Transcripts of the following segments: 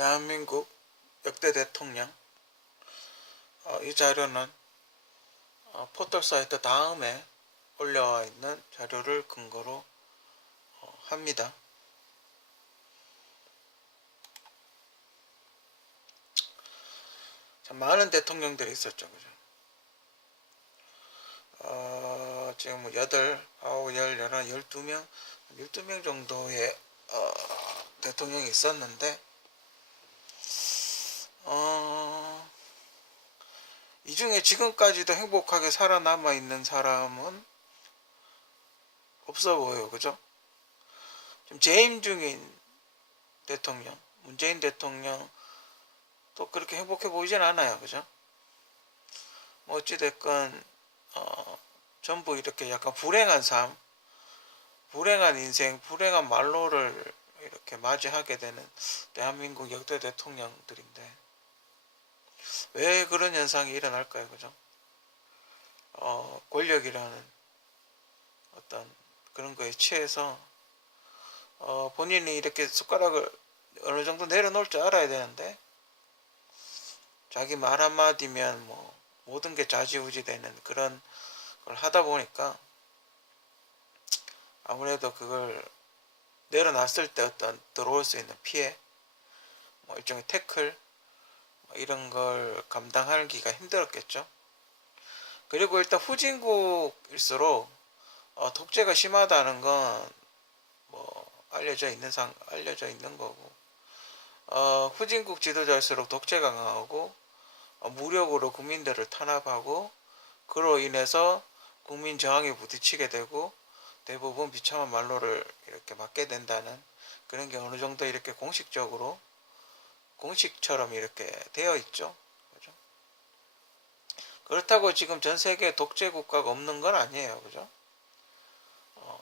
대한민국 역대 대통령. 이 자료는 포털 사이트 다음에 올려와 있는 자료를 근거로 합니다. 참 많은 대통령들이 있었죠, 그죠? 지금 뭐 8, 9, 10, 11, 12명, 12명 정도의 대통령이 있었는데, 이 중에 지금까지도 행복하게 살아남아 있는 사람은 없어 보여요, 그죠? 좀 재임 중인 대통령, 문재인 대통령 또 그렇게 행복해 보이진 않아요, 그죠? 뭐 어찌됐건 전부 이렇게 약간 불행한 삶, 불행한 인생, 불행한 말로를 이렇게 맞이하게 되는 대한민국 역대 대통령들인데 왜 그런 현상이 일어날까요, 그죠? 권력이라는 어떤 그런 거에 취해서 본인이 이렇게 숟가락을 어느 정도 내려놓을 줄 알아야 되는데 자기 말 한마디면 뭐 모든 게 좌지우지 되는 그런 걸 하다 보니까 아무래도 그걸 내려놨을 때 어떤 들어올 수 있는 피해, 뭐 일종의 태클, 뭐 이런 걸 감당하기가 힘들었겠죠. 그리고 일단 후진국일수록 독재가 심하다는 건 뭐 알려져 있는 거고, 후진국 지도자일수록 독재가 강하고 무력으로 국민들을 탄압하고 그로 인해서 국민 저항에 부딪히게 되고 대부분 비참한 말로를 이렇게 맞게 된다는 그런 게 어느 정도 이렇게 공식처럼 이렇게 되어 있죠. 그죠? 그렇다고 지금 전 세계에 독재 국가가 없는 건 아니에요. 그죠?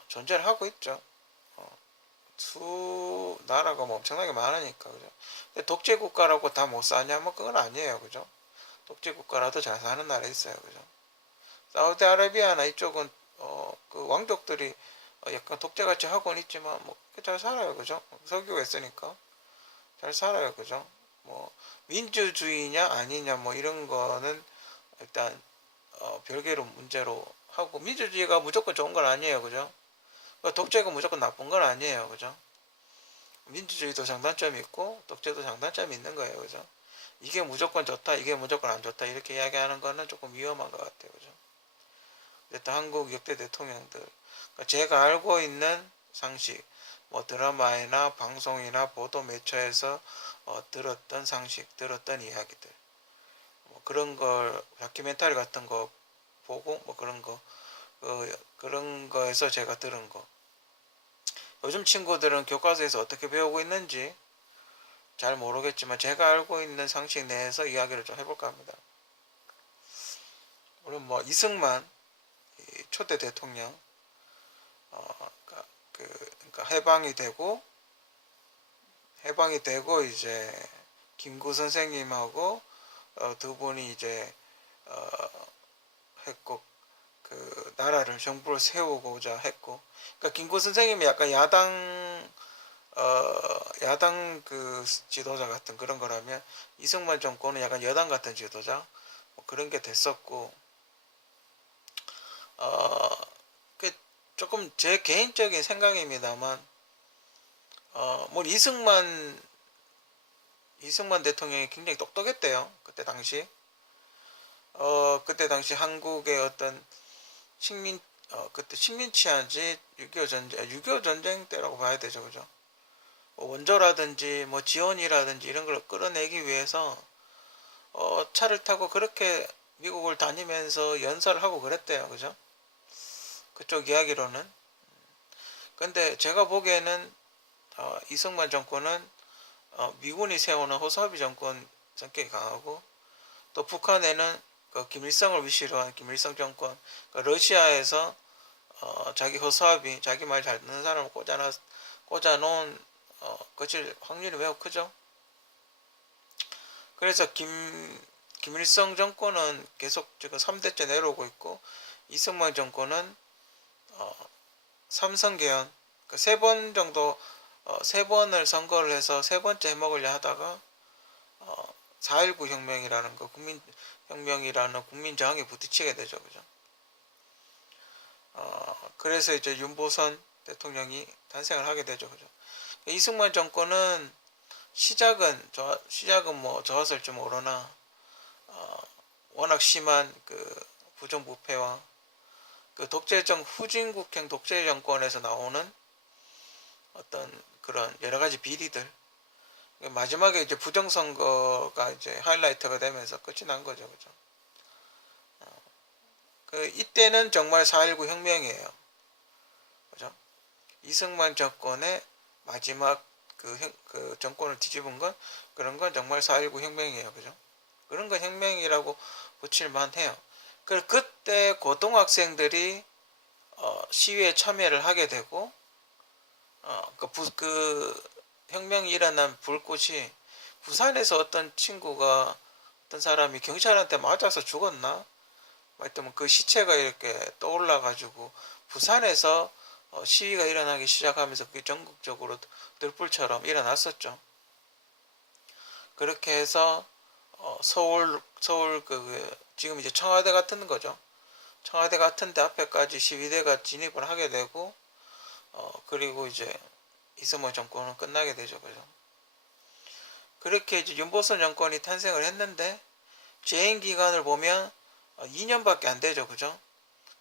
존재를 하고 있죠. 나라가 뭐 엄청나게 많으니까. 그죠? 근데 독재 국가라고 다 못 사냐면 그건 아니에요. 그죠? 독재 국가라도 잘 사는 나라 있어요. 그죠? 사우디아라비아나 이쪽은 그 왕족들이 약간 독재같이 하고는 있지만 뭐 잘 살아요. 그죠? 석유가 있으니까 잘 살아요. 그죠? 뭐 민주주의냐 아니냐 뭐 이런 거는 일단 별개로 문제로 하고 민주주의가 무조건 좋은 건 아니에요. 그죠? 독재가 무조건 나쁜 건 아니에요. 그죠? 민주주의도 장단점이 있고 독재도 장단점이 있는 거예요. 그죠? 이게 무조건 좋다, 이게 무조건 안 좋다 이렇게 이야기하는 거는 조금 위험한 것 같아요. 그죠? 일단 한국 역대 대통령들, 그러니까 제가 알고 있는 상식, 뭐 드라마나 방송이나 보도 매체에서 들었던 상식, 들었던 이야기들, 뭐 그런 걸 다큐멘터리 같은 거 보고 뭐 그런 거에서 제가 들은 거. 요즘 친구들은 교과서에서 어떻게 배우고 있는지 잘 모르겠지만 제가 알고 있는 상식 내에서 이야기를 좀 해볼까 합니다. 물론 뭐 이승만 초대 대통령 그러니까 해방이 되고 이제 김구 선생님하고 두 분이 이제 했고 그 나라를 정부를 세우고자 했고, 그러니까 김구 선생님이 약간 야당 그 지도자 같은 그런 거라면 이승만 정권은 약간 여당 같은 지도자 뭐 그런 게 됐었고, 그 조금 제 개인적인 생각입니다만 뭐 이승만 대통령이 굉장히 똑똑했대요. 그때 당시 한국의 어떤 그때 식민지한지 6.25 전쟁 때라고 봐야 되죠. 그죠? 뭐 원조라든지 뭐 지원이라든지 이런 걸 끌어내기 위해서 차를 타고 그렇게 미국을 다니면서 연설을 하고 그랬대요. 그죠? 그쪽 이야기로는. 근데 제가 보기에는 이승만 정권은 미군이 세우는 호사비 정권 성격이 강하고 또 북한에는 그 김일성을 위시로 한 김일성 정권, 그러니까 러시아에서 자기 허수아비, 자기 말 잘 듣는 사람을 꽂아놓은 거칠 확률이 매우 크죠. 그래서 김일성 정권은 계속 지금 3대째 내려오고 있고 이승만 정권은 삼성개헌 그 3번 정도 3번을 선거를 해서 3번째 해먹으려 하다가 4.19 혁명이라는 거, 국민혁명이라는 국민저항에 부딪히게 되죠. 그죠? 그래서 이제 윤보선 대통령이 탄생을 하게 되죠. 그죠? 이승만 정권은 시작은 뭐 좋았을지 모르나, 워낙 심한 그 부정부패와 그 후진국행 독재 정권에서 나오는 어떤 그런 여러 가지 비리들, 마지막에 이제 부정선거가 이제 하이라이트가 되면서 끝이 난 거죠. 그죠? 이때는 정말 4.19 혁명이에요. 그죠? 이승만 정권의 마지막 그 정권을 뒤집은 건, 그런 건 정말 4.19 혁명이에요. 그죠? 그런 건 혁명이라고 붙일만 해요. 그때 고등학생들이 시위에 참여를 하게 되고, 그 혁명이 일어난 불꽃이, 부산에서 어떤 사람이 경찰한테 맞아서 죽었나? 하여튼 그 시체가 이렇게 떠올라 가지고 부산에서 시위가 일어나기 시작하면서 그게 전국적으로 들불처럼 일어났었죠. 그렇게 해서 서울 지금 이제 청와대 같은 거죠. 청와대 같은 데 앞에까지 시위대가 진입을 하게 되고, 그리고 이제 이승만 정권은 끝나게 되죠. 그죠? 그렇게 이제 윤보선 정권이 탄생을 했는데, 재임 기간을 보면 2년밖에 안 되죠. 그죠?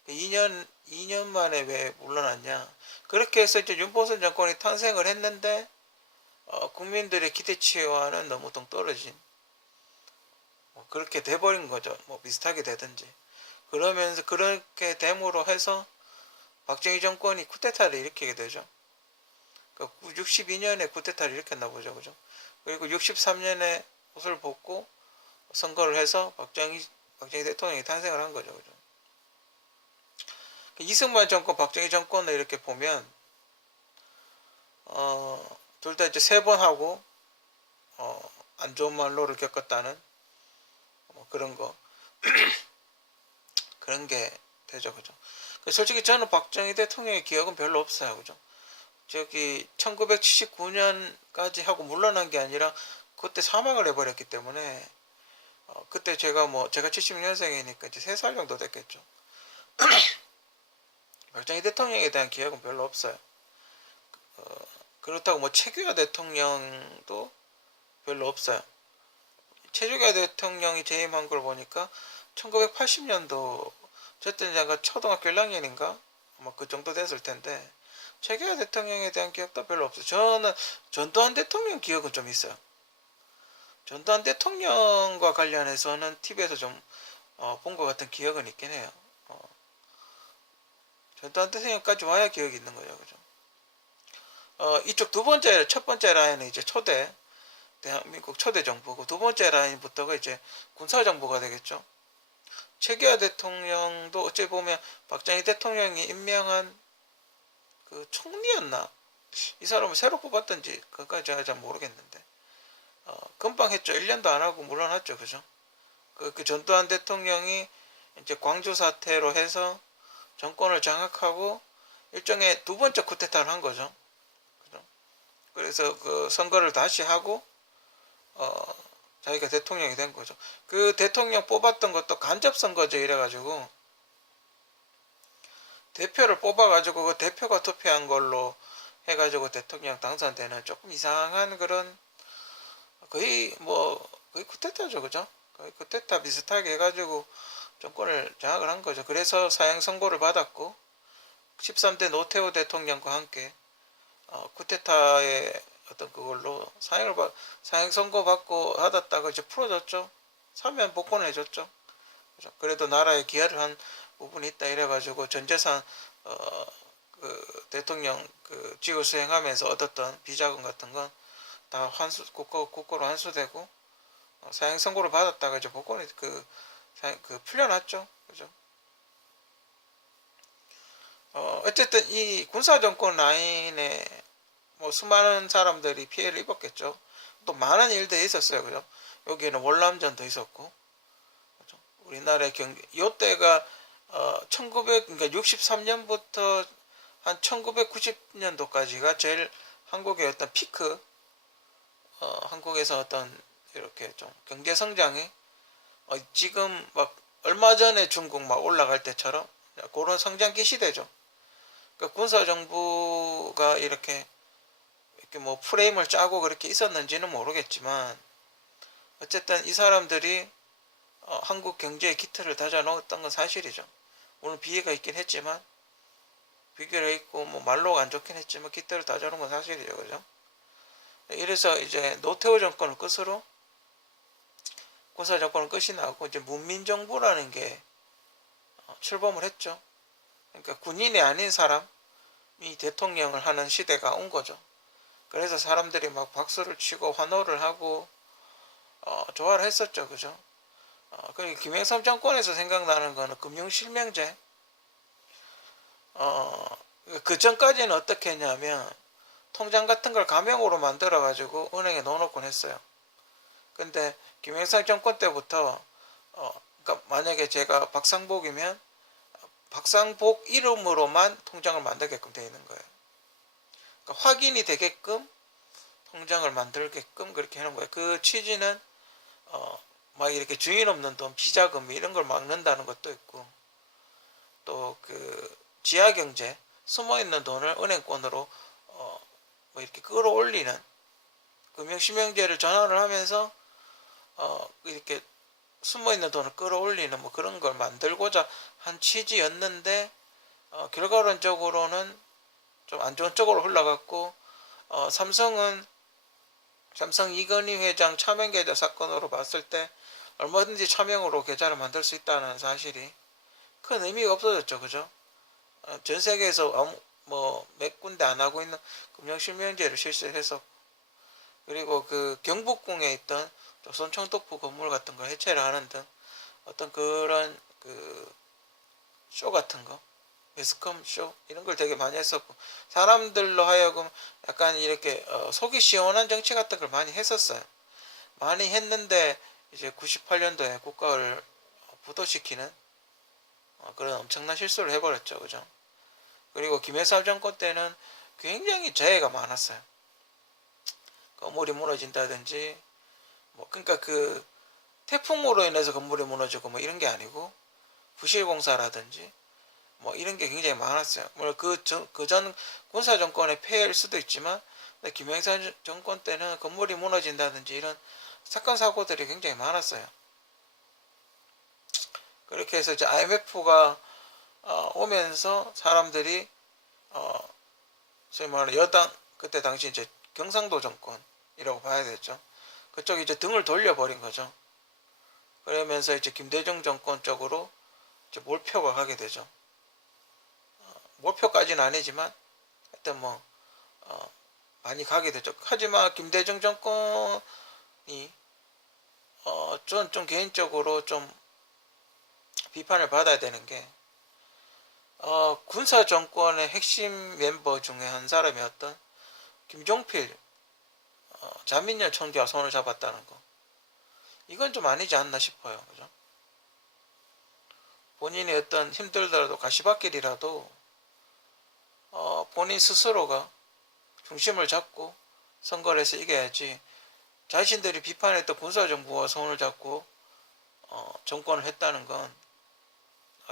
2년 만에 왜 물러났냐. 그렇게 해서 이제 윤보선 정권이 탄생을 했는데, 국민들의 기대치와는 너무 동떨어진, 그렇게 돼버린 거죠. 뭐 비슷하게 되든지. 그러면서 그렇게 됨으로 해서 박정희 정권이 쿠데타를 일으키게 되죠. 62년에 쿠데타를 일으켰나 보죠. 그죠? 그리고 63년에 옷을 벗고 선거를 해서 박정희 대통령이 탄생을 한 거죠. 그죠? 이승만 정권, 박정희 정권을 이렇게 보면, 둘 다 이제 3번 하고, 안 좋은 말로를 겪었다는, 그런 거. 그런 게 되죠. 그죠? 솔직히 저는 박정희 대통령의 기억은 별로 없어요. 그죠? 1979년까지 하고 물러난 게 아니라, 그때 사망을 해버렸기 때문에, 그때 제가 76년생이니까 이제 3살 정도 됐겠죠. 박정희 대통령에 대한 기억은 별로 없어요. 그렇다고 최규하 대통령도 별로 없어요. 최규하 대통령이 재임한 걸 보니까 1980년도, 저때는 제가 초등학교 1학년인가? 아마 그 정도 됐을 텐데, 최규하 대통령에 대한 기억도 별로 없어요. 저는 전두환 대통령 기억은 좀 있어요. 전두환 대통령과 관련해서는 TV에서 좀 본 것 같은 기억은 있긴 해요. 전두환 대통령까지 와야 기억이 있는 거예요. 그죠? 이쪽 첫 번째 라인은 이제 대한민국 초대 정부고, 두 번째 라인부터가 이제 군사 정부가 되겠죠. 최규하 대통령도 어찌 보면 박정희 대통령이 임명한 그 총리였나? 이 사람을 새로 뽑았던지 그것까지 제가 잘 모르겠는데, 금방 했죠. 1년도 안 하고 물러났죠. 그죠? 그 전두환 대통령이 이제 광주 사태로 해서 정권을 장악하고 일종의 두 번째 쿠데타를 한 거죠. 그죠? 그래서 그 선거를 다시 하고 자기가 대통령이 된 거죠. 그 대통령 뽑았던 것도 간접선거제 이래가지고, 대표를 뽑아가지고 그 대표가 투표한 걸로 해가지고 대통령 당선되는 조금 이상한 그런, 거의 쿠데타죠. 그죠? 거의 쿠데타 비슷하게 해가지고 정권을 장악을 한 거죠. 그래서 사형 선고를 받았고, 13대 노태우 대통령과 함께 쿠데타의 어떤 그걸로 사형 선고 받고 받았다가 이제 풀어줬죠. 사면 복권을 해줬죠. 그래도 나라에 기여를 한 부분이 있다 이래가지고 전 재산 그 대통령 그 직을 수행하면서 얻었던 비자금 같은 건 다 국고로 환수되고, 사형 선고를 받았다가 이제 복권이 풀려났죠. 그죠? 어쨌든 이 군사정권 라인에 수많은 사람들이 피해를 입었겠죠. 또 많은 일들이 있었어요. 그죠? 여기에는 월남전도 있었고, 그죠? 우리나라의 요때가 1963년부터 한 1990년도까지가 제일 한국의 어떤 피크, 한국에서 어떤 이렇게 좀 경제 성장이 지금 막 얼마 전에 중국 막 올라갈 때처럼 그런 성장기 시대죠. 그러니까 군사 정부가 이렇게 뭐 프레임을 짜고 그렇게 있었는지는 모르겠지만 어쨌든 이 사람들이 한국 경제의 기틀을 다져놓았던 건 사실이죠. 물론 비애가 있긴 했지만 비교가 있고 뭐 말로가 안 좋긴 했지만 기틀을 다져놓은 건 사실이죠, 그죠? 이래서 이제 노태우 정권을 끝으로 군사 정권은 끝이 나고 이제 문민정부라는 게 출범을 했죠. 그러니까 군인이 아닌 사람이 대통령을 하는 시대가 온 거죠. 그래서 사람들이 막 박수를 치고 환호를 하고 좋아를 했었죠, 그죠? 그리고 김영삼 정권에서 생각나는 거는 금융실명제. 그 전까지는 어떻게 했냐면 통장 같은 걸 가명으로 만들어 가지고 은행에 넣어놓곤 했어요. 근데 김영삼 정권 때부터 그러니까 만약에 제가 박상복이면 박상복 이름으로만 통장을 만들게끔 되어 있는 거예요. 그러니까 확인이 되게끔 통장을 만들게끔 그렇게 해놓은 거예요. 그 취지는 막 이렇게 주인 없는 돈, 비자금 이런 걸 막는다는 것도 있고, 또 그 지하경제, 숨어있는 돈을 은행권으로 뭐 이렇게 끌어올리는 금융실명제를 전환을 하면서 이렇게 숨어있는 돈을 끌어올리는 뭐 그런 걸 만들고자 한 취지였는데 결과론적으로는 좀 안 좋은 쪽으로 흘러갔고 삼성 이건희 회장 차명 계좌 사건으로 봤을 때 얼마든지 차명으로 계좌를 만들 수 있다는 사실이 큰 의미가 없어졌죠, 그죠? 전 세계에서 뭐 몇 군데 안 하고 있는 금융실명제를 실시해서 그리고 그 경복궁에 있던 조선총독부 건물 같은 걸 해체를 하는 등 어떤 그런 그 쇼 같은 거 매스컴 쇼 이런 걸 되게 많이 했었고 사람들로 하여금 약간 이렇게 속이 시원한 정치 같은 걸 많이 했었어요. 많이 했는데 이제 98년도에 국가를 부도시키는 그런 엄청난 실수를 해버렸죠, 그죠? 그리고 김영삼 정권 때는 굉장히 재해가 많았어요. 건물이 무너진다든지 뭐 그러니까 그 태풍으로 인해서 건물이 무너지고 뭐 이런 게 아니고 부실공사라든지 뭐 이런 게 굉장히 많았어요. 물론 그전 군사 정권의 폐해일 수도 있지만 김영삼 정권 때는 건물이 무너진다든지 이런 사건 사고들이 굉장히 많았어요. 그렇게 해서 이제 IMF가 오면서 사람들이 소위 말하는 여당 그때 당시 이제 경상도 정권이라고 봐야 되죠. 그쪽이 이제 등을 돌려버린 거죠. 그러면서 이제 김대중 정권 쪽으로 이제 몰표가 가게 되죠. 몰표까지는 아니지만 하여튼 뭐 많이 가게 되죠. 하지만 김대중 정권이 좀 개인적으로 좀 비판을 받아야 되는 게 군사 정권의 핵심 멤버 중에 한 사람이었던 김종필 자민련 총재와 손을 잡았다는 거. 이건 좀 아니지 않나 싶어요. 그죠? 본인이 어떤 힘들더라도 가시밭길이라도 본인 스스로가 중심을 잡고 선거를 해서 이겨야지 자신들이 비판했던 군사정부와 손을 잡고 정권을 했다는 건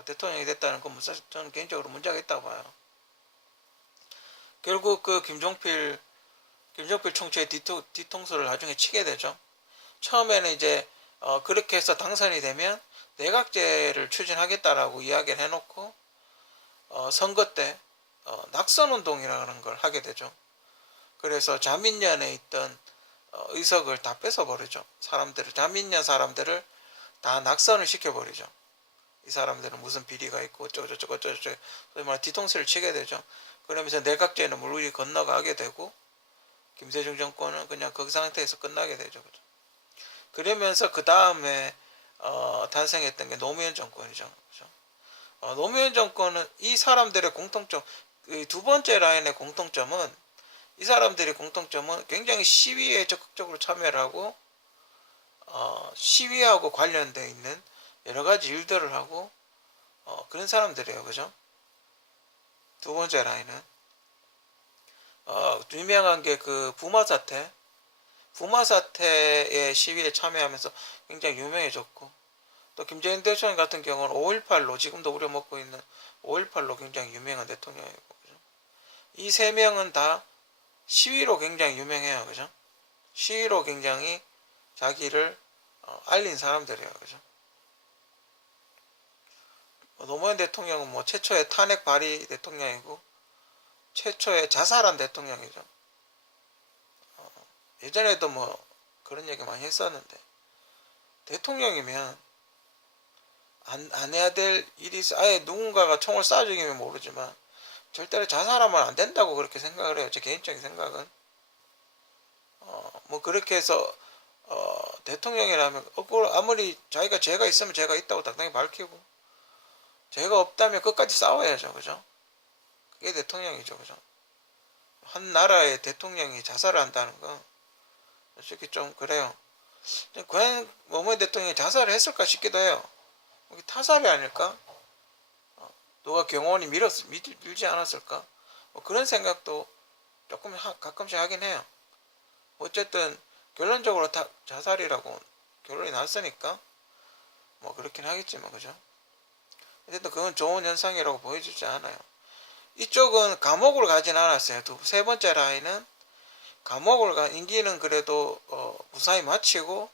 대통령이 됐다는 건 사실 저는 개인적으로 문제가 있다고 봐요. 결국 그 김종필 총재의 뒤통수를 나중에 치게 되죠. 처음에는 이제 그렇게 해서 당선이 되면 내각제를 추진하겠다라고 이야기를 해놓고 선거 때 낙선운동이라는 걸 하게 되죠. 그래서 자민련에 있던 의석을 다 뺏어버리죠. 자민련 사람들을 다 낙선을 시켜버리죠. 이 사람들은 무슨 비리가 있고 어쩌고저쩌고 소위 말해 뒤통수를 치게 되죠. 그러면서 내각제는 물리 건너가게 되고 김대중 정권은 그냥 그 상태에서 끝나게 되죠. 그러면서 그 다음에 탄생했던 게 노무현 정권이죠. 그렇죠? 노무현 정권은 이 사람들의 공통점, 두 번째 라인의 공통점은 이 사람들의 공통점은 굉장히 시위에 적극적으로 참여를 하고 시위하고 관련되어 있는 여러 가지 일들을 하고 그런 사람들이에요. 그죠? 두 번째 라인은 유명한 게 그 부마 사태 부마 사태의 시위에 참여하면서 굉장히 유명해졌고, 또 김정인 대통령 같은 경우는 5.18로, 지금도 우려먹고 있는 5.18로 굉장히 유명한 대통령이고, 그죠? 이 세 명은 다 시위로 굉장히 유명해요. 그죠? 시위로 굉장히 자기를 알린 사람들이에요. 그죠? 노무현 대통령은 뭐 최초의 탄핵 발의 대통령이고 최초의 자살한 대통령이죠. 예전에도 뭐 그런 얘기 많이 했었는데, 대통령이면 안 해야 될 일이 있어. 아예 누군가가 총을 쏴 죽이면 모르지만 절대로 자살하면 안 된다고 그렇게 생각을 해요. 제 개인적인 생각은. 뭐 그렇게 해서 대통령이라면 아무리 자기가 죄가 있으면 죄가 있다고 당당히 밝히고, 죄가 없다면 끝까지 싸워야죠. 그죠? 그게 대통령이죠. 그죠? 한 나라의 대통령이 자살을 한다는 건 솔직히 좀 그래요. 과연 노무현 대통령이 자살을 했을까 싶기도 해요. 타살이 아닐까? 누가 경호원이 밀지 않았을까? 뭐 그런 생각도 조금 가끔씩 하긴 해요. 어쨌든 결론적으로 다 자살이라고 결론이 났으니까 뭐 그렇긴 하겠지만, 그죠? 어쨌든 그건 좋은 현상이라고 보여지지 않아요. 이쪽은 감옥을 가진 않았어요. 세 번째 라인은 임기는 그래도 무사히 마치고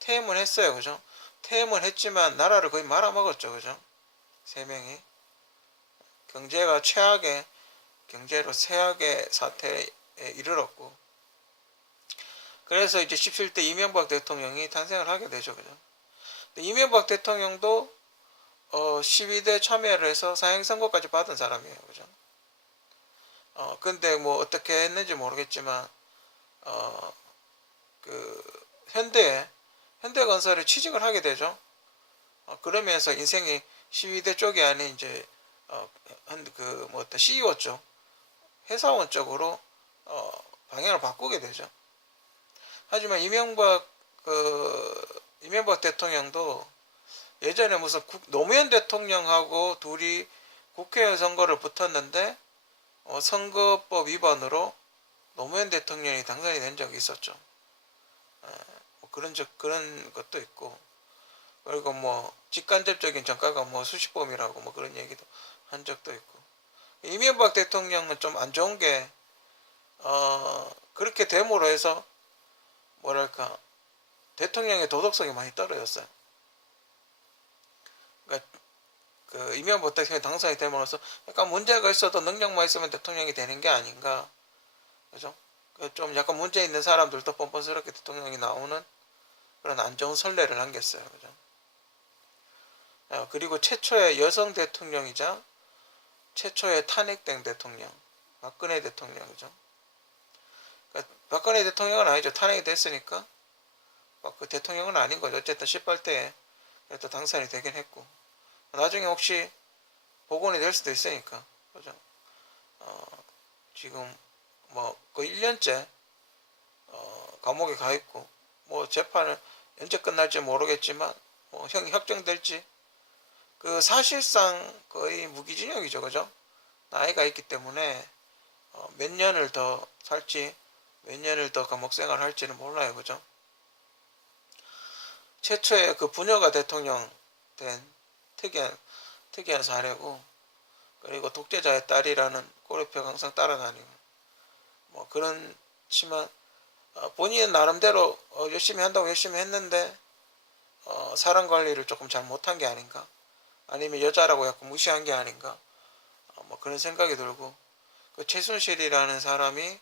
퇴임을 했어요. 그죠? 퇴임을 했지만 나라를 거의 말아먹었죠. 그죠? 세 명이 경제로 최악의 사태에 이르렀고, 그래서 이제 17대 이명박 대통령이 탄생을 하게 되죠. 그죠? 이명박 대통령도 12대 참여를 해서 사형 선고까지 받은 사람이에요. 그죠? 근데 뭐 어떻게 했는지 모르겠지만 그 현대건설에 취직을 하게 되죠. 그러면서 인생이 12대 쪽이 아닌 이제 CEO 쪽, 회사원 쪽으로 방향을 바꾸게 되죠. 하지만 이명박 대통령도 예전에 무슨 노무현 대통령하고 둘이 국회의원 선거를 붙었는데 선거법 위반으로 노무현 대통령이 당선이 된 적이 있었죠. 뭐 그런 것도 있고, 그리고 뭐 직간접적인 전가가 뭐 수십범이라고 뭐 그런 얘기도 한 적도 있고. 이명박 대통령은 좀 안 좋은 게 그렇게 됨으로 해서 뭐랄까 대통령의 도덕성이 많이 떨어졌어요. 그러니까 그 이명박 대통령이 당선이 됨으로써 약간 문제가 있어도 능력만 있으면 대통령이 되는 게 아닌가, 그죠? 좀 약간 문제 있는 사람들도 뻔뻔스럽게 대통령이 나오는 그런 안 좋은 선례를 남겼어요. 그죠? 그리고 최초의 여성 대통령이자 최초의 탄핵된 대통령, 박근혜 대통령이죠. 그러니까 박근혜 대통령은 아니죠. 탄핵이 됐으니까 그 대통령은 아닌 거죠. 어쨌든 18대에 그래도 당선이 되긴 했고, 나중에 혹시 복원이 될 수도 있으니까, 그죠? 지금 뭐 거의 1년째 감옥에 가 있고, 뭐 재판을 언제 끝날지 모르겠지만 뭐 형이 확정될지, 그 사실상 거의 무기징역이죠. 그죠? 나이가 있기 때문에 몇 년을 더 살지, 몇 년을 더 감옥 생활을 할지는 몰라요. 그죠? 최초의 그 부녀가 대통령 된 특이한 사례고, 그리고 독재자의 딸이라는 꼬리표 항상 따라다니고, 뭐 그렇지만 본인은 나름대로 열심히 한다고 열심히 했는데 사람 관리를 조금 잘 못한 게 아닌가, 아니면 여자라고 약간 무시한 게 아닌가, 뭐 그런 생각이 들고, 그 최순실이라는 사람이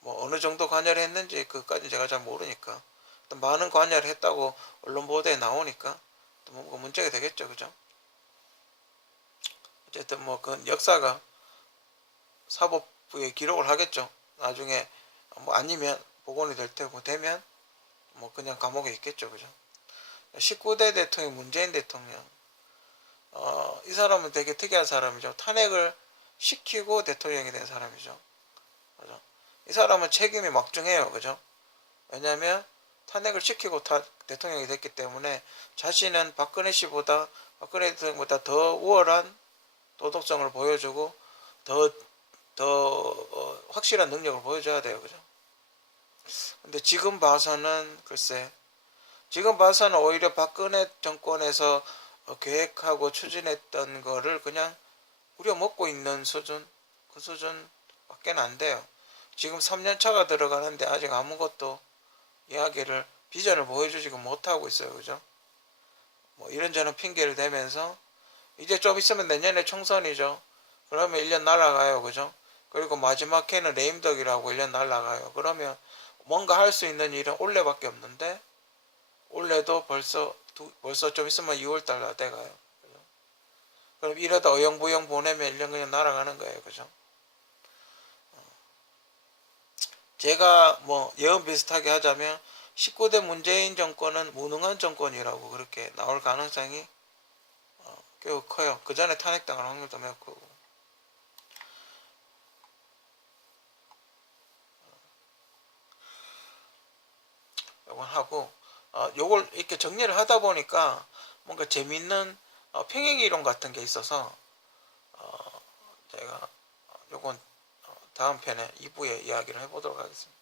뭐 어느 정도 관여를 했는지 그까지 제가 잘 모르니까, 또 많은 관여를 했다고 언론 보도에 나오니까 또 뭔가 문제가 되겠죠. 그죠? 어쨌든 뭐 그 역사가 사법부에 기록을 하겠죠. 나중에 뭐 아니면 복원이 될 테고, 되면 뭐 그냥 감옥에 있겠죠. 그죠? 19대 대통령 문재인 대통령, 이 사람은 되게 특이한 사람이죠. 탄핵을 시키고 대통령이 된 사람이죠. 그죠? 이 사람은 책임이 막중해요. 그죠? 왜냐면 탄핵을 시키고 대통령이 됐기 때문에 자신은 박근혜 대통령보다 더 우월한 도덕성을 보여주고 더 확실한 능력을 보여줘야 돼요. 그죠? 근데 지금 봐서는 글쎄, 지금 봐서는 오히려 박근혜 정권에서 계획하고 추진했던 거를 그냥 우려먹고 있는 수준, 그 수준밖에 안 돼요. 지금 3년 차가 들어가는데 아직 아무것도 이야기를, 비전을 보여주지가 못하고 있어요. 그죠? 뭐 이런저런 핑계를 대면서 이제 좀 있으면 내년에 총선이죠. 그러면 1년 날아가요. 그죠? 그리고 마지막 해는 레임덕이라고 1년 날아가요. 그러면 뭔가 할 수 있는 일은 올해밖에 없는데, 올해도 벌써 좀 있으면 2월달 다 돼가요. 그죠? 그럼 이러다 어영부영 보내면 1년 그냥 날아가는 거예요. 그죠? 제가 뭐 예언 비슷하게 하자면 19대 문재인 정권은 무능한 정권이라고 그렇게 나올 가능성이 매우 커요. 그 전에 탄핵당할 확률도 매우 크고. 요건 하고, 요걸 이렇게 정리를 하다 보니까 뭔가 재밌는 평행이론 같은 게 있어서 제가 요건 다음 편에 2부에 이야기를 해보도록 하겠습니다.